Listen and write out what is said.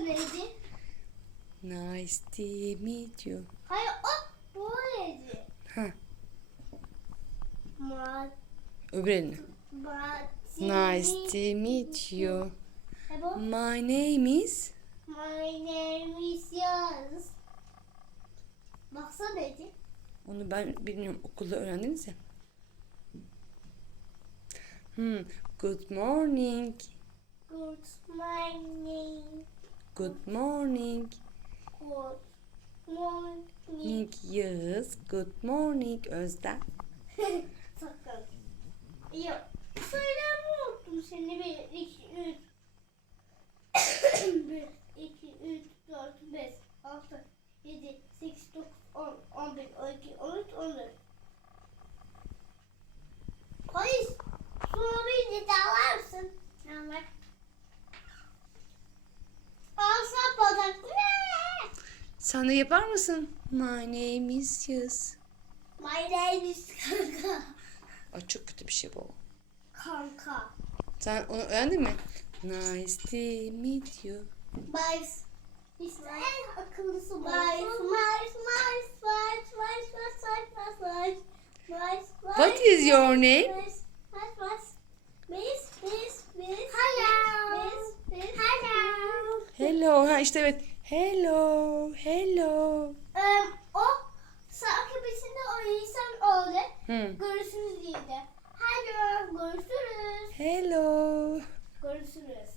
bu neydi? Nice to meet you. Hayır o bu neydi? Ha, Ma öbür elini. Nice to meet you. E? My name is... My name is Yaz. Baksana neydi? Onu ben bilmiyorum okulda öğrendiniz ya. Hmm. Good morning. Good morning. Good morning. Good morning. Yağız. Good morning Özlem. Sakın. Yok. Söylemeyi unuttum seni. Bir, iki, üç. bir, iki, üç, dört, beş, altı, yedi, sekiz, dokuz, on, on bir, on iki, on üç, on dört. Polis. Soruyu ceza mısın? Tamam. Alsa badaklı. Sen de yapar mısın? My name is Yağız. My name is kanka. Ay çok kötü bir şey bu. Kanka. Sen onu öğrendin mi? Nice to meet you. Mice. İşte en akıllısı Mice. Mice, mice, mice, mice, mice, mice, mice, mice, mice, mice. What is your name? Mice, mice, mice. Miss, miss, miss. Hello. Miss, miss. Hello. Hello. Ha işte evet. Hello. Hello. Um, o akıbetinde o insan oldu. Hmm. Görüşürüz diydi. Hello. Görüşürüz. Hello. Görüşürüz.